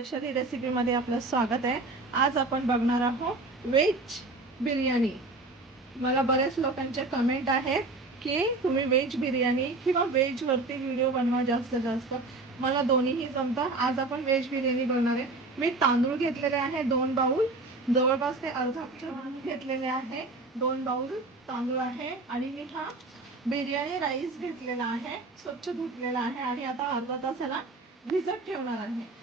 वैशाली रेसिपीमध्ये आपलं स्वागत आहे। आज आपण बघणार आहोत व्हेज बिर्याणी। मला बरेच लोकांचे कमेंट आहेत की तुम्ही व्हेज बिर्याणी किंवा व्हेजवरती व्हिडिओ बनवा जास्त। मला दोन्हीही जमतात। आज आपण व्हेज बिर्याणी बनवणार आहे। मी तांदूळ घेतलेले आहे 2 बाउल, जवळपास ते अर्धा किलो घेतलेले आहे। 2 बाउल तांदूळ आहे आणि मी हा बिर्याणी राईस घेतलेला आहे, स्वच्छ धुतलेला आहे आणि आता अर्धा तास याला भिजत ठेवणार आहे।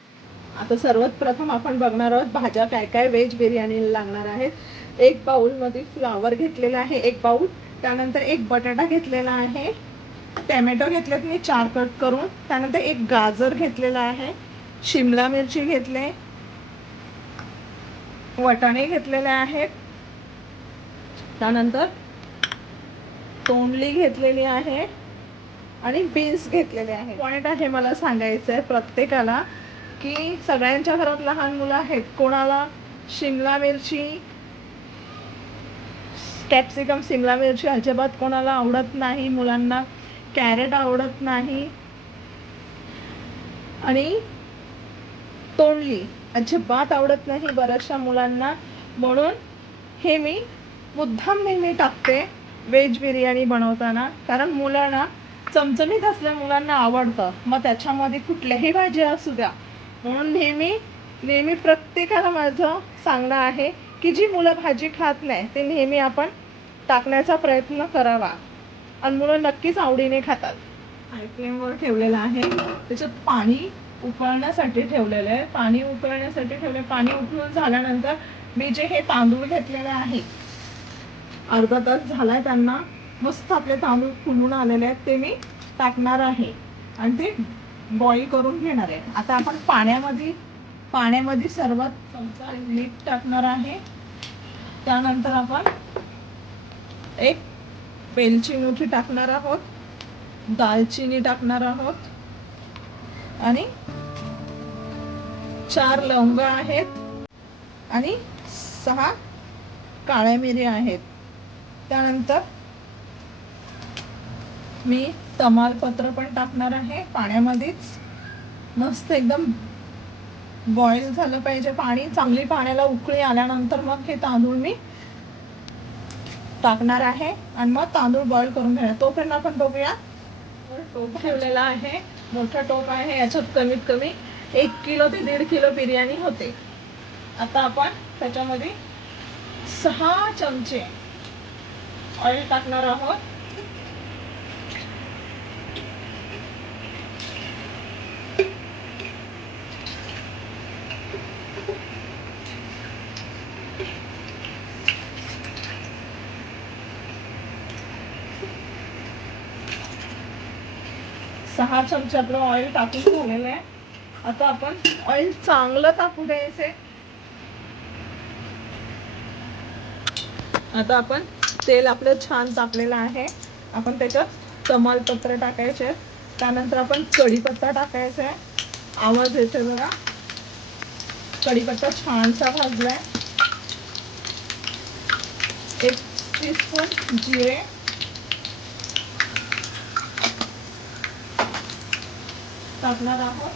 आता सर्वात प्रथम आपण बघणार आहोत भाज्या काय काय व्हेज बिर्याणीला लागणार आहेत। 1 बाउल मध्ये फ्लावर घेतलेला आहे, 1 बाउल। त्यानंतर 1 बटाटा घेतलेला आहे, टोमॅटो घेतलेत मी 4 कट करून। त्यानंतर 1 गाजर घेतलेला आहे, शिमला मिरची घेतले, वाटाणे घेतलेले आहेत, त्यानंतर तोंडली घेतलेली आहे आणि बीन्स घेतलेले आहे। पॉइंट आहे मला सांगायचं आहे प्रत्येकाला की सगळ्यांच्या घरात लहान मुलं आहेत, कोणाला शिमला मिरची कॅप्सिकम शिमला मिरची अजिबात कोणाला आवडत नाही, मुलांना कॅरेट आवडत नाही आणि तोंडली अजिबात आवडत नाही बऱ्याचशा मुलांना। म्हणून हे मी मुद्दाम नेहमी टाकते व्हेज बिर्याणी बनवताना, कारण मुलांना चमचमीत असल्या मुलांना आवडतं, मग त्याच्यामध्ये कुठल्याही भाज्या असू द्या। म्हणून नेहमी प्रत्येकाला माझं सांगणं आहे की जी मुलं भाजी खात नाही ते नेहमी आपण टाकण्याचा प्रयत्न करावा आणि मुलं नक्कीच आवडीने खातात। हाय फ्लेमवर ठेवलेलं आहे, त्याच्यात पाणी उकळण्यासाठी ठेवलेलं आहे। पाणी उकळून झाल्यानंतर मी जे हे तांदूळ घेतलेले आहे, अर्धा तास झालाय त्यांना, मस्त आपले तांदूळ फुलून आलेले आहेत, ते मी टाकणार आहे आणि ते बॉईल करून घेणार आहे। आता आपण पाण्यामध्ये सर्वात चमचा मीठ टाकणार आहे। त्यानंतर आपण 1 वेलची मोठी टाकणार आहोत, दालचिनी टाकणार आहोत आणि 4 लवंग आहेत आणि 6 काळ्या मिऱ्या आहेत। त्यानंतर मी तमालपत्र पण टाकणार आहे पाण्यामध्येच। मस्त एकदम बॉईल झालं पाहिजे पाणी, चांगली पाण्याला उकळी आल्यानंतर मग हे तांदूळ मी टाकणार आहे आणि मग तांदूळ बॉईल करून घेणार। तोपर्यंत आपण बघूया, टोप ठेवलेला आहे, मोठा टोप आहे, याच्यात कमीत कमी 1 किलो ते 1.5 किलो बिर्याणी होते। आता आपण त्याच्यामध्ये 6 चमचे ऑइल टाकणार आहोत। सहा चमचे आपलं ऑइल टाकून झालेलं आहे। आता आपण ऑइल चांगलं टाकू द्यायचे। आता आपण तेल आपलं छान तापलेलं आहे, आपण त्याच्यात तमालपत्र टाकायचे, त्यानंतर आपण कढीपत्ता टाकायचा आहे। आवाज येतोय बघा, कढीपत्ता छानसा भाजलाय। 1 टीस्पून जिरे, टाकणार आहोत।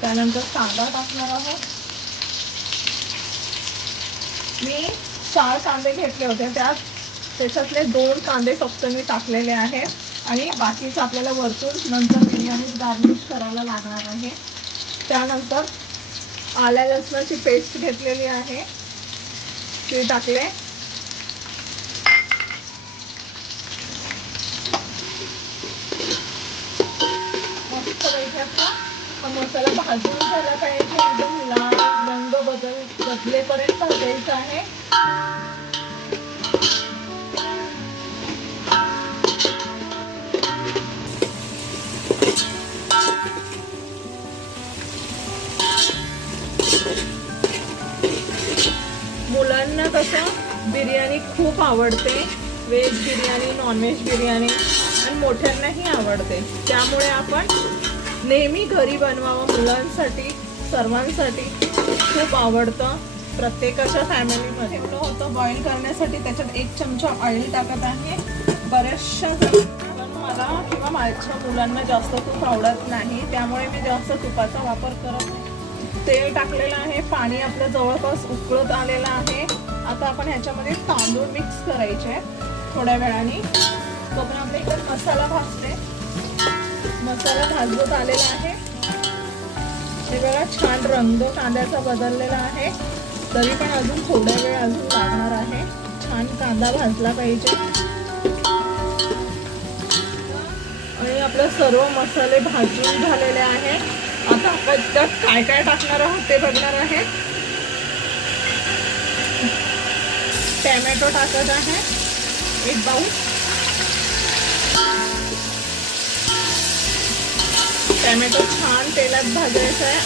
त्यानंतर कांदा टाकणार आहोत। मी 4 कांदे घेतले होते, त्याच्यातले 2 कांदे फक्त मी टाकलेले आहेत आणि बाकीचं आपल्याला वरतून नंतर बिर्याणीत गार्निश करायला लागणार आहे। त्यानंतर आल्या लसणाची पेस्ट घेतलेली आहे, ते टाकले। मस्त हा मसाला भाजून झाला पाहिजे, एकदम लाल रंग बदलेपर्यंत भाजायचा आहे। मुलांना कसं बिर्याणी खूप आवडते, व्हेज बिर्याणी, नॉनव्हेज बिर्याणी, आणि मोठ्यांनाही आवडते। त्यामुळे आपण नेहमी घरी बनवावं, मुलांसाठी सर्वांसाठी खूप आवडतं। प्रत्येकाच्या फॅमिलीमध्ये ठेवलं होतं बॉईल करण्यासाठी, त्याच्यात 1 चमचा ऑइल टाकत आहे। बऱ्याचशा जणांना मला किंवा माझ्या मुलांना जास्त तूप आवडत नाही, त्यामुळे मी जास्त तुपाचा वापर करत नाही. तेल टाकलेलं आहे, पाणी आपलं जवळपास उकळत आलेलं आहे. आता आपण ह्याच्यामध्ये तांदूळ मिक्स करायचे थोड्या वेळाने. तोपर्यंत आपल्या इकडे मसाला भाजते. मसाला भाजत आलेला आहे. हे बघा छान रंग कांद्याचा बदललेला आहे, तरी पण अजून थोड्या वेळ अजून लागणार आहे. छान कांदा भाजला पाहिजे. आणि आपले सर्व मसाले भाजून झालेले आहे. आता आपण त्यात काय काय टाकणार आहोत ते बघणार आहे. टोमॅटो टाकत आहे 1 बाउल. टोमॅटो छान तेलात भाजायचा आहे.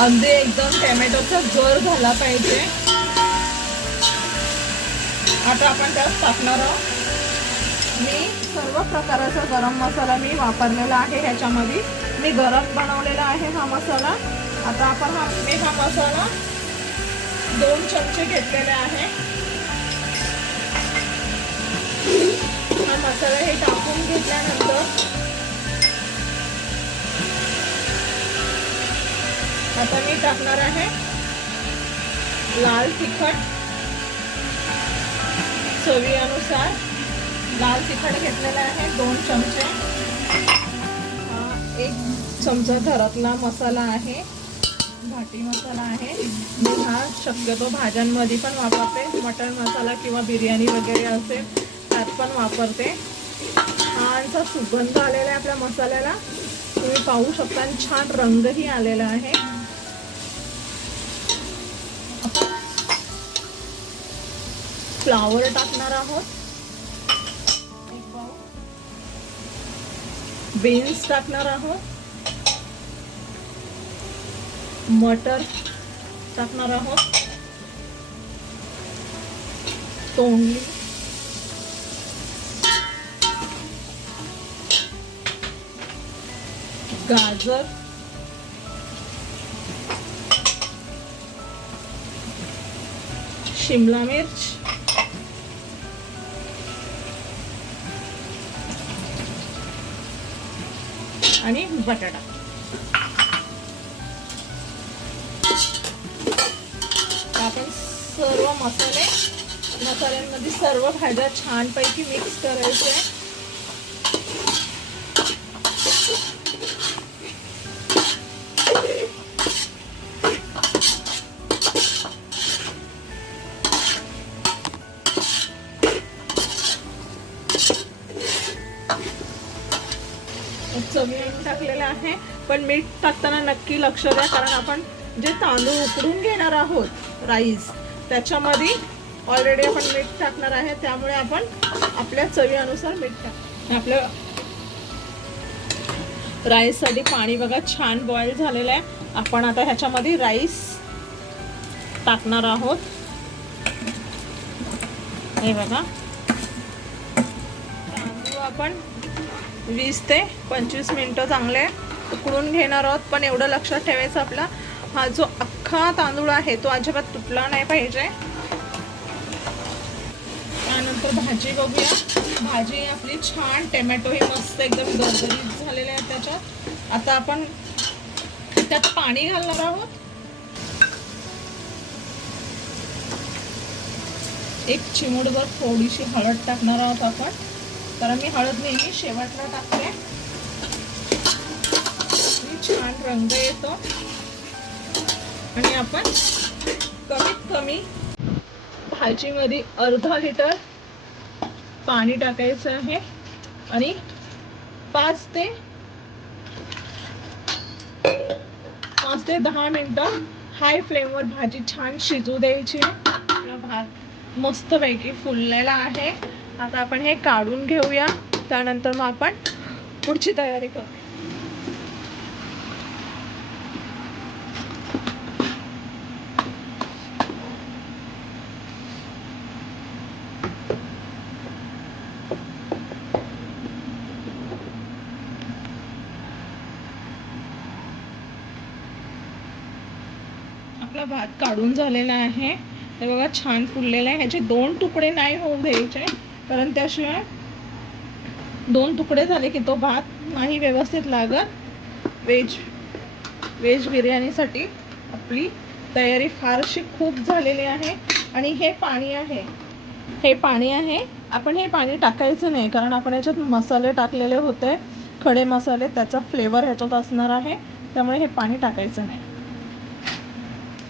अगदी एकदम टोमॅटोचा गर झाला पाहिजे. आता आपण त्यात टाकणार आहोत. मी सर्व प्रकारचा गरम मसाला मी वापरलेला आहे. ह्याच्यामध्ये मी गरम बनवलेला आहे हा मसाला. आता आपण हा मसाला 2 चमचे घेतलेले आहे. हा मसाला हे टाकून घेतल्यानंतर आता मी टाकणार आहे लाल तिखट चवीनुसार. लाल तिखट घेतलेला आहे 2 चमचे. हा 1 चमचा घरातला मसाला आहे, घाटी मसाला आहे. मी हा शक्यतो भाज्यांमध्ये पण वापरते. मटण मसाला किंवा बिर्याणी वगैरे असेल त्यात पण वापरते. छानसा सुगंध आलेला आहे आपल्या मसाल्याला, तुम्ही पाहू शकता. आणि छान रंगही आलेला आहे. फ्लावर टाकणार आहोत 1 बाउल. बीन्स टाकणार आहोत. मटर टाकणार आहोत. तोंडली, गाजर, शिमला मिर्च, आणि बटाटा. आपण सर्व मसाल्यांमध्ये सर्व भाज्या छानपैकी मिक्स करायचे. चवीनुसार टाकलेलं आहे, पण मीठ टाकताना नक्की लक्ष द्या, कारण आपण जे तांदूळ उकडून घेणार आहोत राईस, त्याच्यामध्ये ऑलरेडी आपण मीठ टाकणार आहे. त्यामुळे आपण आपल्या चवीनुसार मीठ टाक. आपल्या राईससाठी पाणी बघा छान बॉईल झालेलं आहे. आपण आता ह्याच्यामध्ये राईस टाकणार आहोत. हे बघा तांदूळ आपण 20 ते 25 मिनिटं चांगले उकळून घेणार आहोत. पण एवढं लक्षात ठेवायचं, आपला हा जो अख्खा तांदूळ आहे तो अजिबात तुटला नाही पाहिजे. त्यानंतर भाजी बघूया. भाजी आपली छान, टोमॅटो ही मस्त एकदम गरगरीत झालेले आहे त्याच्यात. आता आपण त्यात पाणी घालणार आहोत. 1 चिमूटभर थोडीशी हळद टाकणार आहोत आपण, कारण मी हळद नेहमी शेवटला टाकते. छान रंग येतो. आणि आपण कमीत कमी भाजीमध्ये अर्धा लिटर पाणी टाकायचं आहे. आणि 5 ते 10 मिनिटं हाय फ्लेमवर भाजी छान शिजू द्यायची. भात मस्तपैकी फुललेला आहे. आता आपण हे काढून घेऊया. त्यानंतर मग आपण पुढची तयारी करू. आपला भात काढून झालेला आहे. हे बघा छान फुललेलं आहे. ह्याचे 2 तुकडे नाही होऊ द्यायचे, कारण त्याशिवाय 2 तुकडे झाले की तो भात नाही व्यवस्थित लागत. व्हेज बिर्याणीसाठी आपली तयारी फारशी खूप झालेली आहे. आणि हे पाणी आहे, आपण हे पाणी टाकायचं नाही, कारण आपण याच्यात मसाले टाकलेले होते, खडे मसाले, त्याचा फ्लेवर ह्याच्यात असणार आहे, त्यामुळे हे पाणी टाकायचं नाही.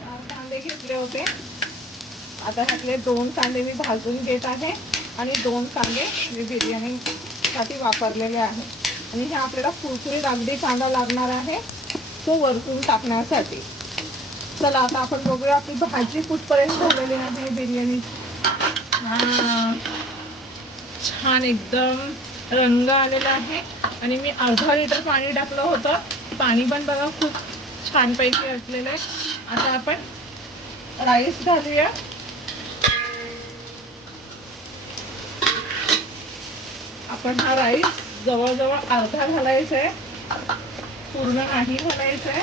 4 कांदे घेतले होते. आता ह्यातले 2 कांदे मी भाजून घेत आहे आणि 2 कांदे मी बिर्याणीसाठी वापरलेले आहे. आणि हे आपल्याला कुरकुरीत अगदी कांदा लागणार आहे तो वरतून टाकण्यासाठी. चला आता आपण बघूया आपली भाजी कुठपर्यंत झालेली आहे बिर्याणी. छान एकदम रंग आलेला आहे. आणि मी अर्धा लिटर पाणी टाकलं होतं. पाणी पण बघा खूप छानपैकी असलेलं आहे. आता आपण राईस घालूया. आपण हा राईस जवळजवळ अर्धा घालायचा आहे, पूर्ण नाही घालायचं आहे.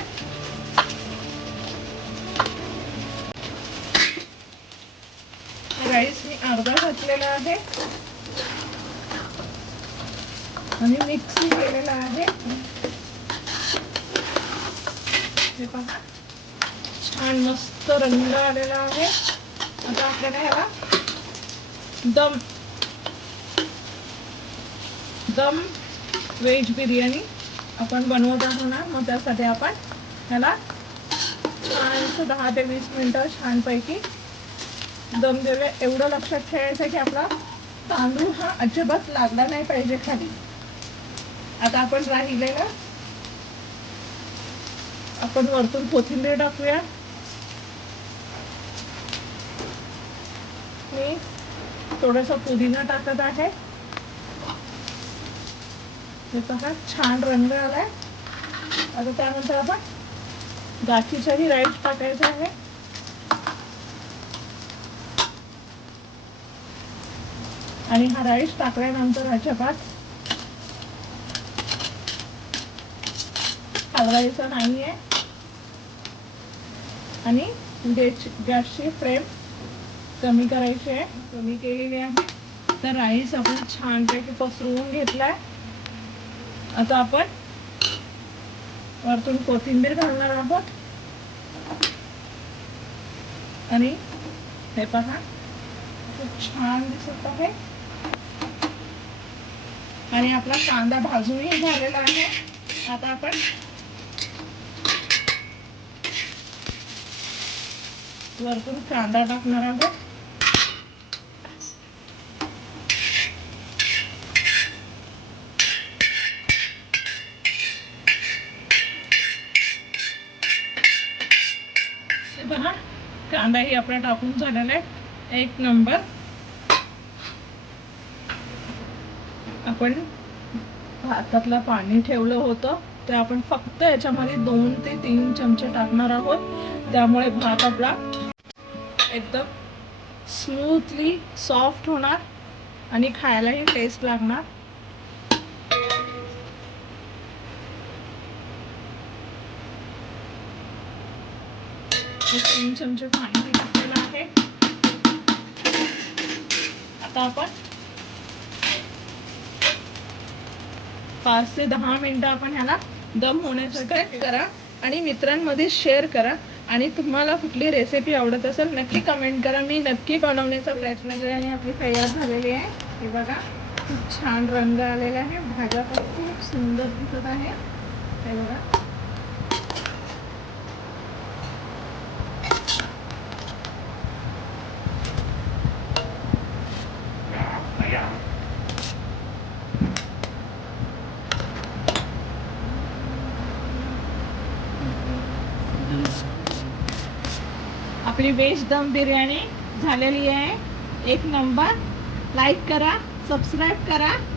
राईस मी अर्धा घातलेला आहे आणि मिक्स केलेला आहे. हे पहा छान मस्त रंग आलेला आहे. आता आपल्याला ह्याला दम व्हेज बिर्याणी आपण बनवत आहोत ना, मग त्यासाठी आपण ह्याला छान 10 ते 20 मिनिटं छानपैकी दम देऊया. एवढं लक्षात ठेवायचं की आपला तांदूळ हा अजिबात लागला नाही पाहिजे खाली. आता आपण राहिलेलं आपण वरतून कोथिंबीर टाकूया. मी थोडासा पुदिना टाकत आहे. हे पहा छान रंग आलाय. आता त्यानंतर आपण गाठीचाही राईस टाकायचा आहे. आणि हा राईस टाकल्यानंतर अजिबात हलवायचा नाहीये. आणि गॅसची फ्लेम कमी करायची आहे. कमी केलेली आहे. तर राईस आपण छानपैकी पसरवून घेतलाय. आता आपण वरतून कोथिंबीर घालणार आहोत. आणि हे पहा खूप छान दिसत आहे. आणि आपला कांदा भाजूनही झालेला आहे. आता आपण वरतून कांदा टाकणार आहोत. पहा कांदाही आपला टाकून झालेला आहे. एक नंबर. आपण भातातलं पाणी ठेवलं होतं ते आपण फक्त याच्यामध्ये 2 ते 3 चमचे टाकणार आहोत. त्यामुळे भात आपला एकदम स्मूथली सॉफ्ट होणार आणि खायलाही टेस्ट लागणार. 3 चमचे पाणी टाकलेलं आहे. आता आपण 5 ते 10 मिनिटं आपण ह्याला दम होण्यासाठी करा आणि मित्रांमध्ये शेअर करा. आणि तुम्हाला कुठली रेसिपी आवडत असेल नक्की कमेंट करा. मी नक्की बनवण्याचा प्रयत्न करेन. आणि आपली तयार झालेली आहे. हे बघा खूप छान रंग आलेला आहे. भाज्या पण खूप सुंदर दिसत आहे. हे बघा आपली व्हेज दम बिर्याणी झालेली आहे. एक नंबर. लाईक करा, सबस्क्राईब करा.